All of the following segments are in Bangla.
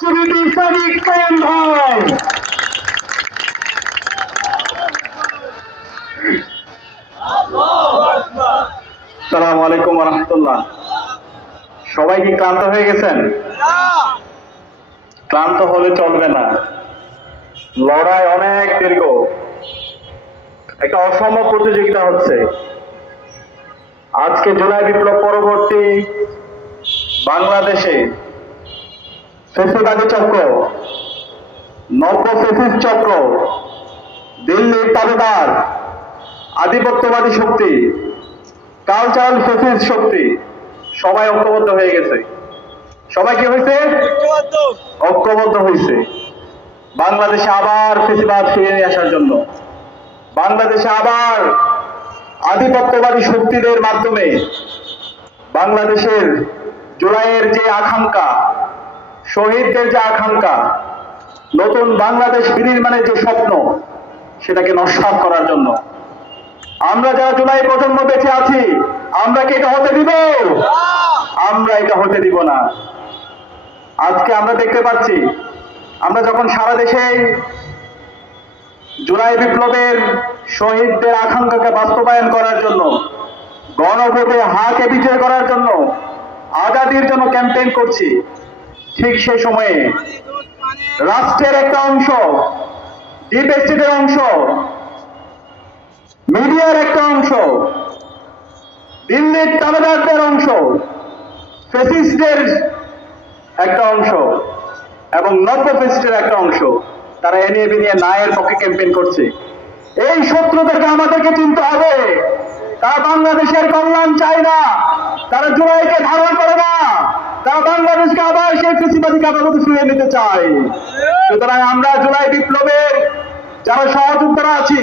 সুনীতি সাদিক কায়েম ভাই। আসসালামু আলাইকুম ওয়া রাহমাতুল্লাহ। সবাই কি ক্লান্ত হয়ে গেছেন? ক্লান্ত হলে চলবে না, লড়াই অনেক দীর্ঘ, একটা অসম প্রতিযোগিতা হচ্ছে। আজকে জুলাই বিপ্লব পরবর্তী বাংলাদেশে ফ্যাসিবাদী চক্র, নব্য ফ্যাসিস্ট চক্র, দিল্লির তাবেদার, আধিপত্যবাদী শক্তি, কালচারাল ফ্যাসিস্ট শক্তি সবাই ঐক্যবদ্ধ হয়ে গেছে। সবাই কি হয়েছে? ঐক্যবদ্ধ হয়েছে বাংলাদেশে আবার ফ্যাসিবাদ ফিরিয়ে নিয়ে আসার জন্য, বাংলাদেশে আবার আধিপত্যবাদী শক্তিদের মাধ্যমে বাংলাদেশের জুলাইয়ের যে আকাঙ্ক্ষা, শহীদদের যে আকাঙ্ক্ষা, নতুন বাংলাদেশ বিনির্মাণের যে স্বপ্ন, সেটাকে নস্যাৎ করার জন্য। আমরা যারা জুলাই প্রজন্ম বেঁচে আছি, আমরা কি এটা হতে দিব? আমরা এটা হতে দিব না। আজকে আমরা দেখতে পাচ্ছি, আমরা যখন সারা দেশে জুলাই বিপ্লবের শহীদদের আকাঙ্ক্ষাকে বাস্তবায়ন করার জন্য, গণভোটে হাকে বিজয় করার জন্য, আজাদির জন্য ক্যাম্পেইন করছি, ঠিক সেই সময়ে রাষ্ট্রের একটা অংশ, ডিপ স্টেটের অংশ, মিডিয়ার একটা অংশ, দিল্লির তাবেদারদের অংশ, ফ্যাসিস্টদের একটা অংশ এবং নব্য ফ্যাসিস্টের একটা অংশ, তারা এনিয়ে বিনিয়ে ন্যায়ের পক্ষে ক্যাম্পেইন করছে। এই শত্রুদেরকে আমাদেরকে চিনতে হবে। তারা বাংলাদেশের কল্যাণ চায় না, তারা জুলাইকে ধারণ করে না, তারা বাংলাদেশকে আবার সেই ফ্যাসিবাদী কাঠামোতে ফিরিয়ে নিতে চায়। সুতরাং আমরা জুলাই বিপ্লবের যারা সহযোদ্ধারা আছি,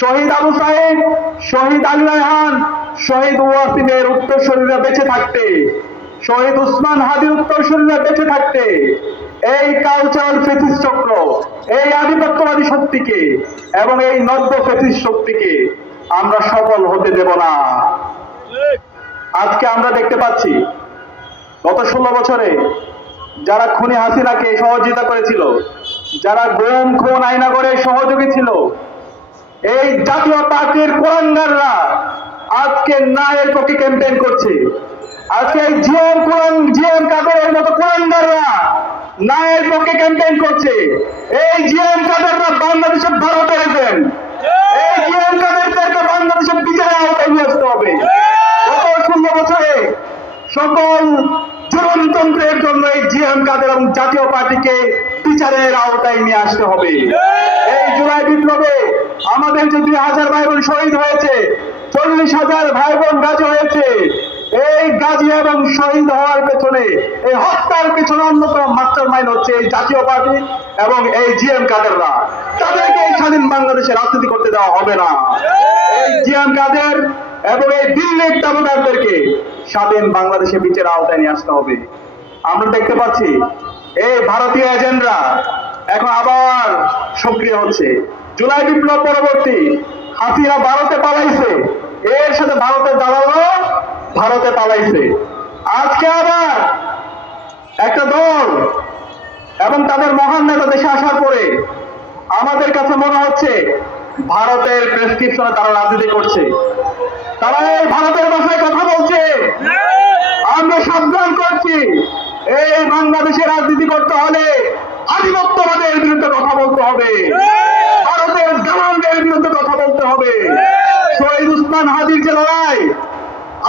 শহীদ আবু সাইদ, শহীদ আলী রায়হান, শহীদ ওয়াসিমের উত্তরসূরিরা বেঁচে থাকতে, শহীদ উসমান হাদির উত্তরসূরিরা বেঁচে থাকতে এই কালচারাল ফ্যাসিস্ট চক্র, এই আধিপত্যবাদী শক্তিকে এবং এই নব্য ফ্যাসিস্ট শক্তিকে আমরা সফল হতে দেব না। আজকে আমরা দেখতে পাচ্ছি গত 16 বছরে যারা খুনি হাসিনাকে সহযোগিতা করেছিল, যারা গুম খুন আইনা করে সহযোগী ছিল, এই জাতীয় পার্টির কুলাঙ্গাররা আজকে ন্যায়ের পক্ষে ক্যাম্পেইন করছে। আজকে এই জিএম কাদেরের মতো কুলাঙ্গাররা ন্যায়ের পক্ষে ক্যাম্পেইন করছে। এই জিএম কাদেররা বাংলাদেশের ভারতের এজেন্ট, এই জিএম কাদেরদেরকে বাংলাদেশের বিচারের আওতায় নিয়ে আসতে হবে। গত 16 বছরে সকল জুলুমতন্ত্রের জন্য এই জিএম কাদের এবং জাতীয় পার্টিকে বিচারের আওতায় নিয়ে আসতে হবে। এই জুলাই বিপ্লবে আমাদের যে 2000 ভাই বোন শহীদ হয়েছে, 40,000 ভাই বোন গাজী হয়েছে, এই গাজী এবং শহীদ হওয়ার পেছনে, এই হত্যার পেছনে অন্যতম মাস্টার মাইন্ড হচ্ছে এই জাতীয় পার্টি এবং এই জিএম কাদেররা। তাদেরকে এই স্বাধীন বাংলাদেশে রাজনীতি করতে দেওয়া হবে না। এই জিএম কাদের এবং এই দিল্লির তাবেদারদেরকে স্বাধীন বাংলাদেশে বিচারের আওতায় নিয়ে আসতে হবে। আমরা দেখতে পাচ্ছি এই ভারতীয় এজেন্টরা এখন আবার সক্রিয় হচ্ছে। জুলাই বিপ্লব পরবর্তী হাসিনা ভারতে পালাইছে, এর সাথে ভারতের দালালও ভারতে পালাইছে। আজকে আবার একটা দল এবং তাদের মহান নেতা দেশে আসার পরে আমাদের কাছে মনে হচ্ছে ভারতের প্রেসক্রিপশনে তারা রাজনীতি করছে। তারা এই ভারতের ভাষায় কথা বলছে। আমরা সাবধান করছি, এই বাংলাদেশে রাজনীতি করতে হলে আধিপত্যবাদের বিরুদ্ধে কথা বলতে হবে, ভারতের দালালদের বিরুদ্ধে কথা বলতে হবে। শহীদ উসমান হাদির যে লড়াই,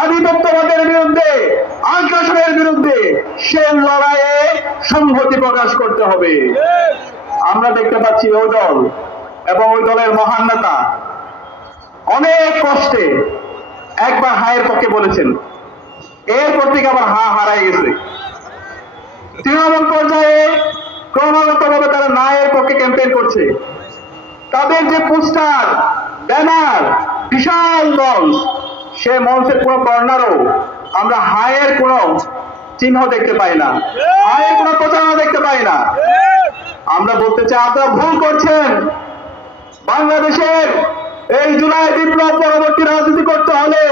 আধিপত্যবাদের বিরুদ্ধে, আগ্রাসনের বিরুদ্ধে, সেই লড়াইয়ে সংহতি প্রকাশ করতে হবে। আমরা দেখতে পাচ্ছি ওই দল এবং ওই দলের মহান নেতা অনেক কষ্টে একবার হায়ের পক্ষে বলেছেন, এরপর থেকে আবার হা হারাই গেছে। তৃণমূল পর্যায়ে ক্রমাগতভাবে তারা ন্যায়ের পক্ষে ক্যাম্পেইন করছে। তাদের যে পোস্টার, ব্যানার, বিশাল মঞ্চ, সে মঞ্চের কোনো কর্নারও আমরা হায়ের কোনো চিহ্ন দেখতে পাই না, হায়ের কোনো প্রচারণা দেখতে পাই না। আমরা বলতে চাই, আপনারা ভুল করছেন। বাংলাদেশের এই জুলাই বিপ্লব পরবর্তী রাজনীতি করতে হলে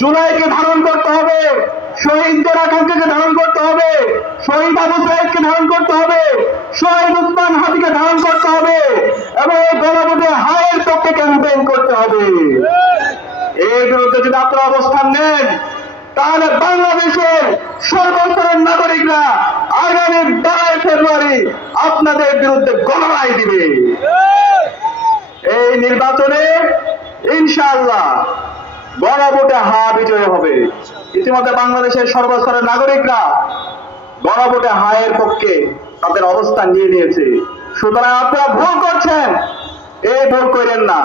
জুলাইকে ধারণ করতে হবে, শহীদদের আকাঙ্ক্ষাকে ধারণ করতে হবে, শহীদ আবু সাইদকে ধারণ করতে হবে, এবং গণভোটে হায়ের পক্ষে ক্যাম্পেইন করতে হবে। এর বিরুদ্ধে যদি আপনারা অবস্থান নেন, তাহলে বাংলাদেশের সর্বস্তরের নাগরিকরা আগামী 12 ফেব্রুয়ারি আপনাদের বিরুদ্ধে গণরায় দিবে। এই নির্বাচনে ইনশাআল্লাহ গণভোটে হা বিজয় হবে। ইতিমধ্যে বাংলাদেশের সর্বস্তরের নাগরিকরা গণভোটে হায়ের পক্ষে তাদের অবস্থান নিয়ে নিয়েছে। সুতরাং আপনারা ভুল করছেন, এই ভুল করেন না।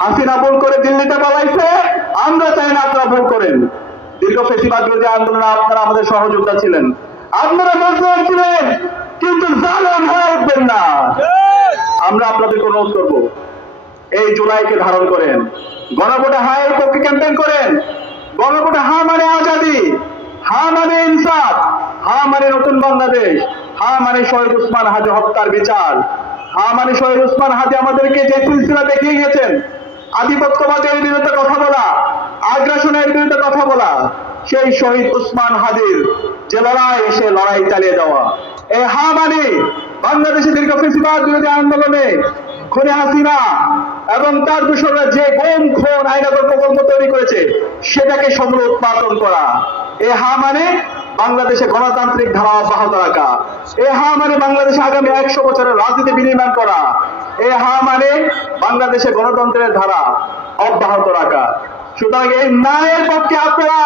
হাসিনা ভুল করে দিল্লিতে পালাইছে, আমরা চাই না আপনারা ভুল করেন। দীর্ঘ ফেসিবাদ বিরোধী আন্দোলনে আপনারা আমাদের সহযোগিতা ছিলেন, আপনারা মজলুম ছিলেন, কিন্তু জালেম হয়ে উঠবেন না। আমরা আপনাদেরকে অনুরোধ করবো, এই জুলাইকে ধারণ করেন, গণভোটে হায়ের পক্ষে ক্যাম্পেইন করেন। গণভোটে হা মানে আজাদি, হা মানে ইনসাফ, হা মানে নতুন বাংলাদেশ, হা মানে শহীদ উসমান হাদি হত্যার বিচার, হা মানে শহীদ উসমান হাদি আমাদেরকে যে সিলসিলা দেখিয়ে গেছেন, আধিপত্যবাদের বিরুদ্ধে কথা বলা, আগ্রাসনের বিরুদ্ধে কথা বলা, সেই শহীদ উসমান হাদির যে লড়াই, সে লড়াই চালিয়ে যাওয়া। এই হা মানে বাংলাদেশে দীর্ঘ ফেসিবাদ বিরোধী আন্দোলনে খুনে হাসিনা এবং তার দূষণরা যে গুম খুন আইনাগর প্রকল্প তৈরি করেছে, সেটাকে সমূলে উৎপাদন করা। এ হা মানে বাংলাদেশে গণতান্ত্রিক ধারা অব্যাহত রাখা। এ হা মানে বাংলাদেশে আগামী 100 বছরের রাজনীতি বিনির্মাণ করা। এ হা মানে বাংলাদেশে গণতন্ত্রের ধারা অব্যাহত রাখা। সুতরাং এই ন্যায়ের পক্ষে আপনারা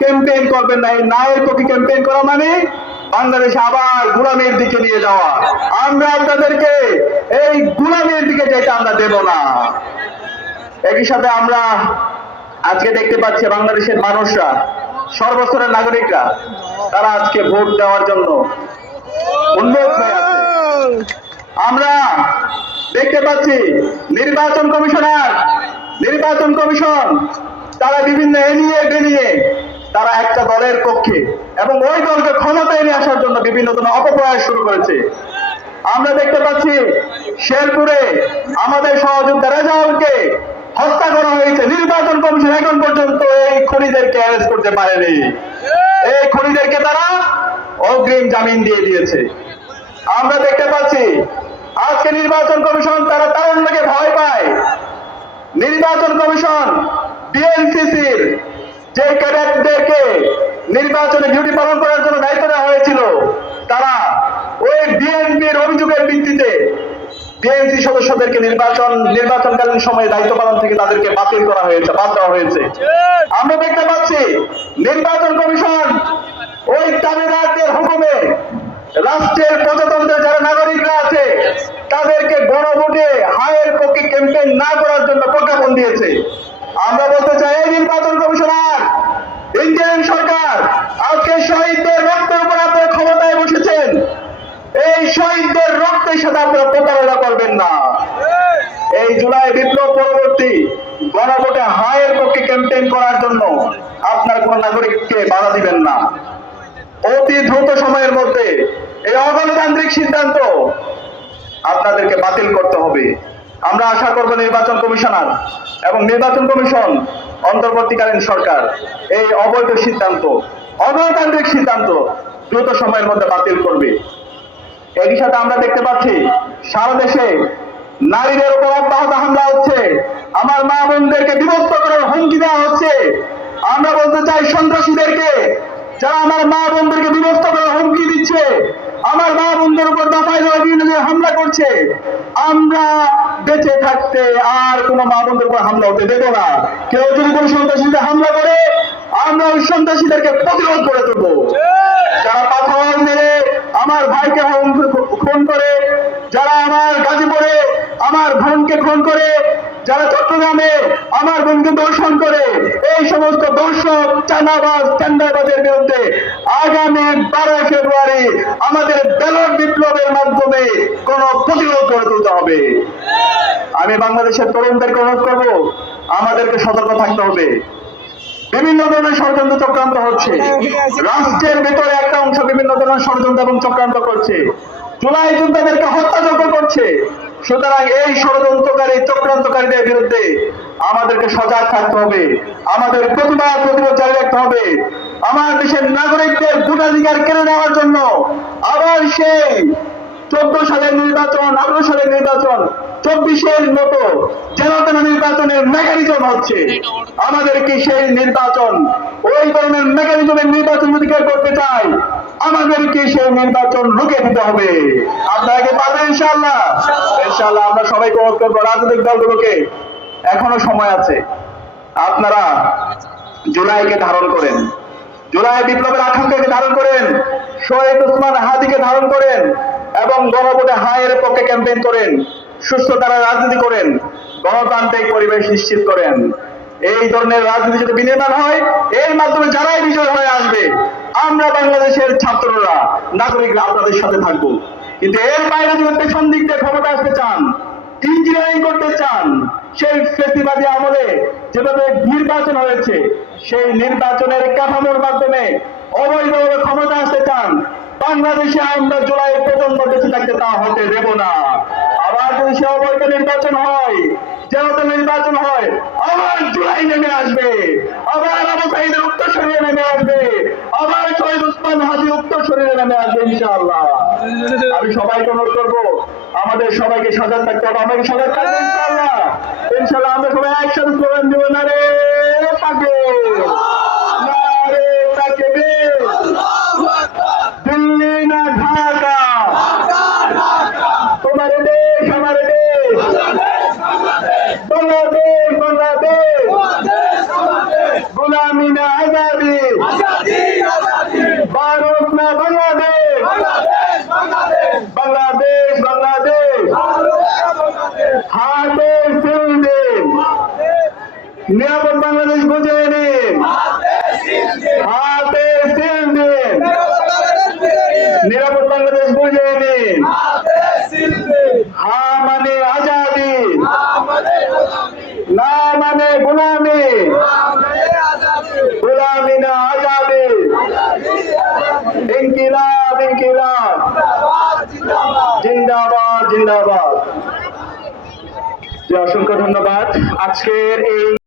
ক্যাম্পেইন করবেন না। এই ন্যায়ের পক্ষে ক্যাম্পেইন করা মানে বাংলাদেশে আবার গোলামীর দিকে নিয়ে যাওয়া। আমরা আপনাদেরকে এই গোলামীর দিকে যেতে আমরা দেব না। একই সাথে আমরা আজকে দেখতে পাচ্ছি বাংলাদেশের মানুষরা, সর্বস্তরের নাগরিকরা, তারা আজকে ভোট দেওয়ার জন্য উন্মুখ হয়ে আছে। আমরা দেখতে পাচ্ছি নির্বাচন কমিশন তারা বিভিন্ন এনিয়ে বেরিয়ে তারা একটা দলের পক্ষে এবং ওই দলকে ক্ষমতায় নিয়ে আসার জন্য বিভিন্ন ধরনের অপপ্রয়াস শুরু করেছে। আমরা দেখতে পাচ্ছি শেরপুরে আমাদের সহযোদ্ধা রেজাউলকে হত্যা করা হয়েছে। নির্বাচন কমিশন এখন পর্যন্ত এই খুনিদেরকে অ্যারেস্ট করতে পারেনি। এই খুনিদেরকে তারা অগ্রিম জামিন দিয়ে দিয়েছে। আমরা দেখতে পাচ্ছি আজকে নির্বাচন কমিশন তারা তারুণ্যকে ভয় পায়। নির্বাচন কমিশন বিএনসিসির যে ক্যাডেটদেরকে নির্বাচনে ডিউটি পালন করার জন্য দায়িত্ব দেওয়া হয়েছিল, তারা ওই বিএনপির অভিযোগের ভিত্তিতে বিএনসি সদস্যদেরকে নির্বাচনকালীন সময়ে দায়িত্ব পালন থেকে তাদেরকে বাতিল করা হয়েছে, বাদ দেওয়া হয়েছে। আমরা দেখতে পাচ্ছি নির্বাচন কমিশন ওই তাবেদারদের হুকুমে রাষ্ট্রের প্রজাতন্ত্রের যারা নাগরিকরা আছে তাদেরকে গণভোটে হায়ের পক্ষে ক্যাম্পেইন না করার জন্য প্রজ্ঞাপন দিয়েছে। আমরা বলতে চাই, এই নির্বাচন কমিশনার, ইন্ডিয়ান সরকার, আজকে শহীদদের রক্তের উপর আপনারা ক্ষমতায় বসেছেন, এই শহীদদের রক্তের সাথে আপনারা প্রতারণা করবেন না। এই জুলাই বিপ্লব পরবর্তী গণভোটে হায়ের পক্ষে ক্যাম্পেইন করার জন্য আপনার কোন নাগরিককে বাধা দিবেন না। অতি দ্রুত সময়ের মধ্যে এই অগণতান্ত্রিক সিদ্ধান্ত আপনাদেরকে বাতিল করতে হবে। আমরা আশা করব নির্বাচন কমিশনার এবং নির্বাচন কমিশন, অন্তর্বর্তীকালীন সরকার এই অবৈধ সিদ্ধান্ত, অগণতান্ত্রিক সিদ্ধান্ত দ্রুত সময়ের মধ্যে বাতিল করবে। একই সাথে আমরা দেখতে পাচ্ছি সারা দেশে নারীদের উপর অব্যাহত হামলা হচ্ছে, আমার মা বোনদেরকে বিভক্ত করার হুমকি দেওয়া হচ্ছে। আমরা বলতে চাই সন্ত্রাসীদেরকে, যারা আমার মা বোনদেরকে বিভক্ত করার হুমকি দিচ্ছে, আমার মা বোনদের উপর দফায় হামলা করছে, আমরা বেঁচে থাকতে আর কোন মা বোনদের উপর হামলা হতে দেব না। কেউ যদি কোন সন্ত্রাসীদের হামলা করে, আমরা ওই সন্ত্রাসীদেরকে প্রতিরোধ করে দেবো। যারা পাথর মেরে আমার ভাইকে খুন করে, যারা আমার গাজীপুরে আমার বোনকে খুন করে, যারা চট্টগ্রামে আমার বোনকে দর্শন করে, এই সমস্ত দর্শক চাঁদাবাজ টেন্ডারবাজের বিরুদ্ধে আগামী 12 ফেব্রুয়ারি আমাদের ব্যালট বিপ্লবের মাধ্যমে কোন প্রতিরোধ গড়ে তুলতে হবে। আমি বাংলাদেশের তরুণদেরকে অনুরোধ করবো, আমাদেরকে সতর্ক থাকতে হবে। বিভিন্ন ধরনের ষড়যন্ত্র চক্রান্ত হচ্ছে, রাষ্ট্রের ভিতরে একটা অংশ বিভিন্ন ধরনের ষড়যন্ত্র এবং চক্রান্ত করছে, জুলাই যোদ্ধাদেরকে হত্যাযজ্ঞ করছে। সুতরাং এই ষড়যন্ত্রকারী চক্রান্তকারীদের বিরুদ্ধে আমাদেরকে সজাগ থাকতে হবে, আমাদের প্রতিবাদ জারি রাখতে হবে। আমার দেশের নাগরিকদের ভোটাধিকার কেড়ে নেওয়ার জন্য আবার সেই 14 সালের নির্বাচন, 18 সালের নির্বাচন, 24-এর মতো যেন তেন নির্বাচনের মেকানিজম হচ্ছে। আমাদেরকে সেই নির্বাচন, ওই ধরনের মেকানিজমের নির্বাচন যদি কেউ করতে চাই, আমাদেরকে সেই নির্বাচন রুখে দিতে হবে। আপনারা কি পারবেন ইনশাআল্লাহ? ইনশাআল্লাহ আমরা সবাইকে অনুরোধ করবো, রাজনৈতিক দলগুলোকে এখনো সময় আছে, আপনারা জুলাইকে ধারণ করেন, জুলাই বিপ্লবের আকাঙ্ক্ষাকে ধারণ করেন, শহীদ ওসমান হাদিকে ধারণ করেন এবং গণভোটে হায়ের পক্ষে ক্যাম্পেইন করেন, সুস্থতার রাজনীতি করেন, গণতান্ত্রিক পরিবেশ নিশ্চিত করেন। এই ধরনের রাজনীতি যদি বিনির্মাণ হয়, এর মাধ্যমে যারাই বিজয় হয়ে আসবে, আমরা বাংলাদেশের ছাত্ররা, নাগরিকরা আপনাদের সাথে থাকবো। কিন্তু এর বাইরে যদি পেছন দিক দিয়ে ক্ষমতা আসতে চান, ইঞ্জিনিয়ারিং করতে চান, সেই ফেসিবাদী আমলে যেভাবে নির্বাচন হয়েছে, সেই নির্বাচনের কাঠামোর মাধ্যমে অবৈধভাবে ক্ষমতা আসতে চান, বাংলাদেশে আমরা জুলাই প্রজন্ম বেঁচে থাকতে তা হতে দেব না। আবার যদি সে অবৈধ নির্বাচন হয়, যেন নির্বাচন হয়, আবার জুলাই নেমে আসবে, আবার আবু সাঈদের উত্তর শরীরে নেমে আসবে, আবার শহীদ ওসমান হাদি উত্তর শরীরে নেমে আসবে ইনশাআল্লাহ। আমি সবাইকে অনুরোধ করবো, আমাদের সবাইকে সজাগ থাকতে হবে। আমাকে সজাগ থাকবে ইনশাআল্লাহ। ইনশাআল্লাহ আমরা সবাই একসাথে স্লোগান দিব, নারে তাকবীর, নারে তাকবীর, দিল্লি না ঢাকা, তোমার দেশ আমার দেশ, বাংলাদেশ বাংলাদেশ, গোলামি না আজাদি, ভারত না বাংলাদেশ, বাংলাদেশ বাংলাদেশ, হাতে সিল দিন, নিরাপদ বাংলাদেশ বুঝিয়ে নিন, হাতে সিল দিন, নিরাপদ বাংলাদেশ বুঝিয়ে নিন। হা মানে আজাদি, না মানে গোলামি, গোলামি না আজাদি, ইনকিলাব ইনকিলাব, জিন্দাবাদ জিন্দাবাদ। অসংখ্য ধন্যবাদ। আজকের এই